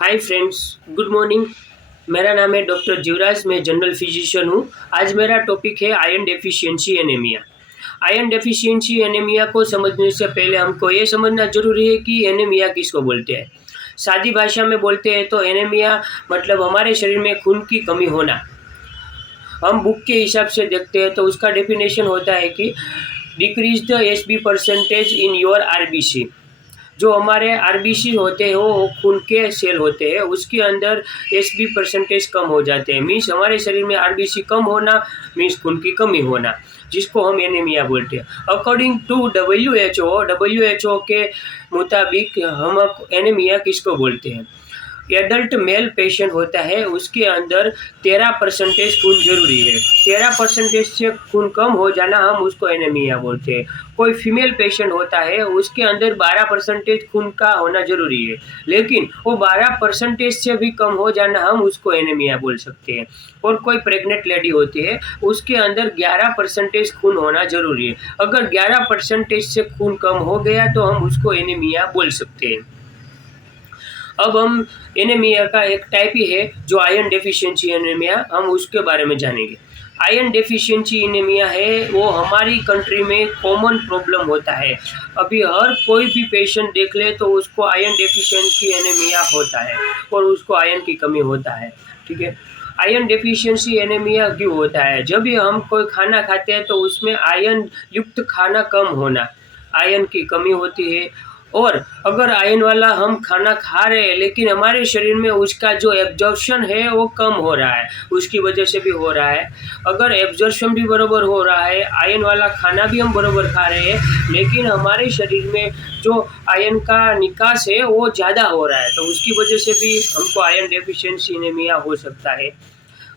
Hi friends, good morning. मेरा नाम है डॉक्टर जीवराज, मैं जनरल फिजिशियन हूँ। आज मेरा टॉपिक है iron deficiency anaemia. Iron deficiency anaemia को समझने से पहले हमको ये समझना जरूरी है कि एनीमिया किसको बोलते हैं। सादी भाषा में बोलते हैं तो एनीमिया मतलब हमारे शरीर में खून की कमी होना। हम बुक के हिसाब से देखते हैं तो उसका डेफिनेशन होता है कि decrease the SB percentage in your RBC. जो हमारे आरबीसी होते हैं वो खून के सेल होते हैं, उसके अंदर एसबी परसेंटेज कम हो जाते हैं। मीन्स हमारे शरीर में आरबीसी कम होना मीन्स खून की कमी होना, जिसको हम एनीमिया बोलते हैं। According to W H O के मुताबिक हम एनीमिया किसको बोलते हैं। एडल्ट मेल पेशेंट होता है, उसके अंदर 13% खून जरूरी है। 13% से खून कम हो जाना हम उसको एनीमिया बोलते हैं। कोई फीमेल पेशेंट होता है, उसके अंदर 12% खून का होना जरूरी है, लेकिन वो 12% से भी कम हो जाना हम उसको एनीमिया बोल सकते हैं। और कोई प्रेग्नेंट लेडी होती है, उसके अंदर 11% खून होना जरूरी है। अगर 11% से खून कम हो गया तो हम उसको एनीमिया बोल सकते हैं। अब हम एनीमिया का एक टाइप ही है जो आयरन डेफिशिएंसी एनीमिया, हम उसके बारे में जानेंगे। आयरन डेफिशिएंसी एनीमिया है वो हमारी कंट्री में कॉमन प्रॉब्लम होता है। अभी हर कोई भी पेशेंट देख ले तो उसको आयरन डेफिशिएंसी एनीमिया होता है और उसको आयरन की कमी होता है। ठीक है, आयरन डेफिशिएंसी एनीमिया क्यों होता है। जब भी हम कोई खाना खाते हैं तो उसमें आयरन युक्त खाना कम होना, आयरन की कमी होती है। और अगर आयरन वाला हम खाना खा रहे हैं लेकिन हमारे शरीर में उसका जो एब्जॉर्प्शन है वो कम हो रहा है, उसकी वजह से भी हो रहा है। अगर एब्जॉर्प्शन भी बराबर हो रहा है, आयरन वाला खाना भी हम बराबर खा रहे हैं, लेकिन हमारे शरीर में जो आयरन का निकास है वो ज़्यादा हो रहा है, तो उसकी वजह से भी हमको आयरन डेफिशिएंसी एनीमिया हो सकता है।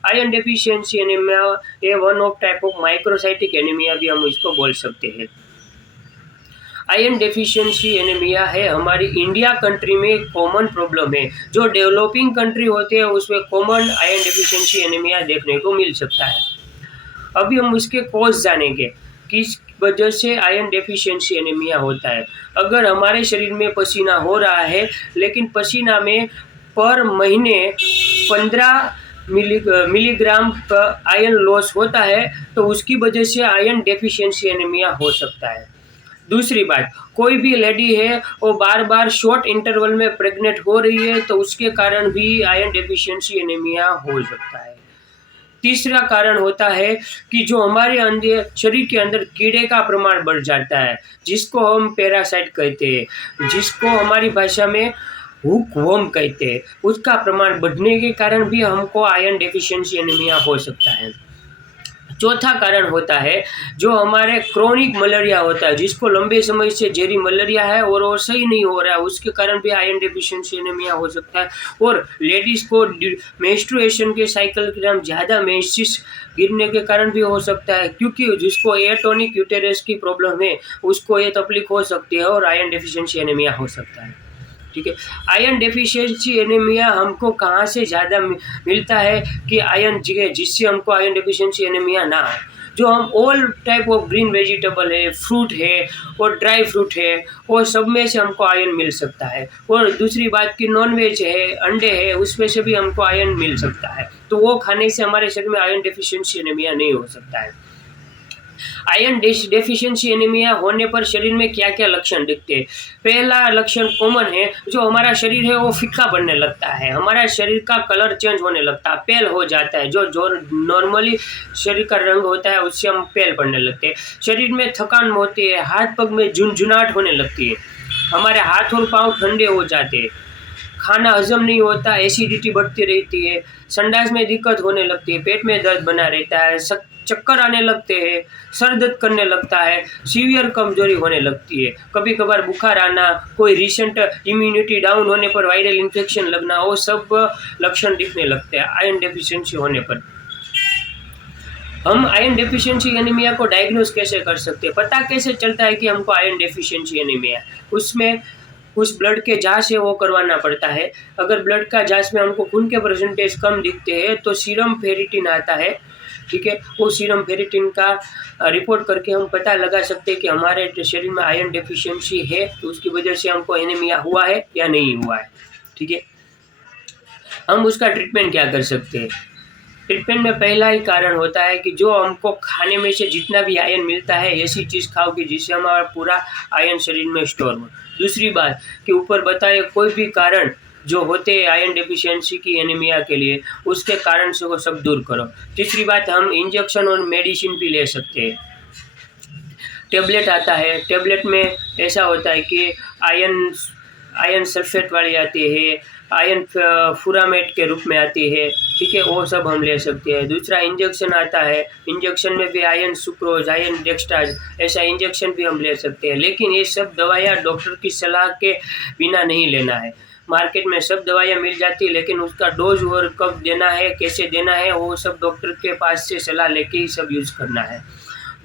आयरन डेफिशिएंसी एनीमिया ये one of type of microcytic anaemia भी हम इसको बोल सकते हैं। आयरन डेफिशिएंसी एनीमिया है हमारी इंडिया कंट्री में कॉमन प्रॉब्लम है। जो डेवलपिंग कंट्री होते हैं उसमें कॉमन आयरन डेफिशिएंसी एनीमिया देखने को मिल सकता है। अभी हम उसके कॉज जानेंगे, किस वजह से आयरन डेफिशिएंसी एनीमिया होता है। अगर हमारे शरीर में पसीना हो रहा है लेकिन पसीना में पर महीने 15 मिलीग्राम का आयरन लॉस होता है तो उसकी वजह से आयरन डेफिशिएंसी एनीमिया हो सकता है। दूसरी बात, कोई भी लेडी है वो बार बार शॉर्ट इंटरवल में प्रेग्नेंट हो रही है तो उसके कारण भी आयरन डेफिशिएंसी एनीमिया हो सकता है। तीसरा कारण होता है कि जो हमारे अंदर शरीर के अंदर कीड़े का प्रमाण बढ़ जाता है, जिसको हम पैरासाइट कहते हैं, जिसको हमारी भाषा में हुकवर्म कहते हैं, उसका प्रमाण बढ़ने के कारण भी हमको आयरन डेफिशिएंसी एनीमिया हो सकता है। चौथा कारण होता है जो हमारे क्रोनिक मलेरिया होता है, जिसको लंबे समय से जहरी मलेरिया है और वो सही नहीं हो रहा है, उसके कारण भी आयरन डेफिशिएंसी एनीमिया हो सकता है। और लेडीज़ को मेंस्ट्रुएशन के साइकिल के दौरान ज़्यादा मेंसेस गिरने के कारण भी हो सकता है, क्योंकि जिसको एटोनिक यूटेरस की प्रॉब्लम है उसको ये तकलीफ हो सकती है और आयरन डेफिशिएंसी एनीमिया हो सकता है। ठीक है, आयरन डेफिशिएंसी एनीमिया हमको कहाँ से ज़्यादा मिलता है कि आयरन जिससे हमको आयरन डेफिशिएंसी एनीमिया ना हो। जो हम all type of green vegetable है, फ्रूट है और ड्राई फ्रूट है, वो सब में से हमको आयरन मिल सकता है। और दूसरी बात कि नॉन वेज है, अंडे है, उसमें से भी हमको आयरन मिल सकता है, तो वो खाने से हमारे शरीर में आयरन डेफिशिएंसी एनीमिया नहीं हो सकता है। आयरन डेफिशिएंसी एनीमिया होने पर शरीर में क्या क्या लक्षण दिखते हैं। पहला लक्षण कॉमन है, जो हमारा शरीर है वो फीका पड़ने लगता है, हमारा शरीर का कलर चेंज होने लगता है, पेल हो जाता है। जो नॉर्मली शरीर का रंग होता है उससे हम पेल पड़ने लगते हैं। शरीर में थकान होती है, हाथ पग में झुनझुनाहट होने लगती है, हमारे हाथ और पाँव ठंडे हो जाते हैं, खाना हजम नहीं होता, एसिडिटी बढ़ती रहती है, संडास में दिक्कत होने लगती है, पेट में दर्द बना रहता है, चक्कर आने लगते हैं, सर दर्द करने लगता है, सीवियर कमजोरी होने लगती है, कभी कभार बुखार आना, कोई रिसेंट इम्यूनिटी डाउन होने पर वायरल इन्फेक्शन लगना, वो सब लक्षण दिखने लगते हैं आयरन डेफिशिएंसी होने पर। हम आयरन डेफिशिएंसी एनीमिया को डायग्नोज कैसे कर सकते हैं, पता कैसे चलता है कि हमको आयरन डेफिशिएंसी एनीमिया है। उसमें उस ब्लड के जांच है वो करवाना पड़ता है। अगर ब्लड का जांच में हमको खून के परसेंटेज कम दिखते हैं तो सीरम फेरिटिन आता है। ठीक है, वो सीरम फेरिटिन का रिपोर्ट करके हम पता लगा सकते हैं कि हमारे शरीर में आयरन डेफिशिएंसी है, तो उसकी वजह से हमको एनीमिया हुआ है या नहीं हुआ है। ठीक है, हम उसका ट्रीटमेंट क्या कर सकते हैं? ट्रीटमेंट में पहला ही कारण होता है कि जो हमको खाने में से जितना भी आयरन मिलता है, ऐसी चीज़ खाओ कि जिससे हमारा पूरा आयरन शरीर में स्टोर हो। दूसरी बात कि ऊपर बताए कोई भी कारण जो होते हैं आयरन डेफिशिएंसी की एनीमिया के लिए, उसके कारण से वो सब दूर करो। तीसरी बात, हम इंजेक्शन और मेडिसिन भी ले सकते हैं। टैबलेट आता है, टैबलेट में ऐसा होता है कि आयरन आयरन सल्फेट वाली आती है, आयरन फुरामेट के रूप में आती है, ठीक है, वो सब हम ले सकते हैं। दूसरा इंजेक्शन आता है, इंजेक्शन में भी आयरन सुक्रोज, आयरन डेक्स्ट्राज, ऐसा इंजेक्शन भी हम ले सकते हैं। लेकिन ये सब दवाइयाँ डॉक्टर की सलाह के बिना नहीं लेना है। मार्केट में सब दवाइयाँ मिल जाती है, लेकिन उसका डोज और कब देना है, कैसे देना है, वो सब डॉक्टर के पास से सलाह लेके ही सब यूज़ करना है।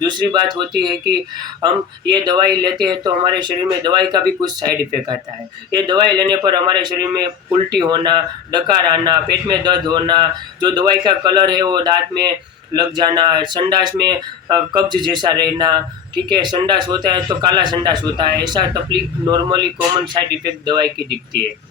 दूसरी बात होती है कि हम ये दवाई लेते हैं तो हमारे शरीर में दवाई का भी कुछ साइड इफ़ेक्ट आता है। ये दवाई लेने पर हमारे शरीर में उल्टी होना, डकार आना, पेट में दर्द होना, जो दवाई का कलर है वो दाँत में लग जाना, संडास में कब्ज़ जैसा रहना, ठीक है, संडास होता है तो काला संडास होता है, ऐसा तकलीफ नॉर्मली कॉमन साइड इफ़ेक्ट दवाई की दिखती है।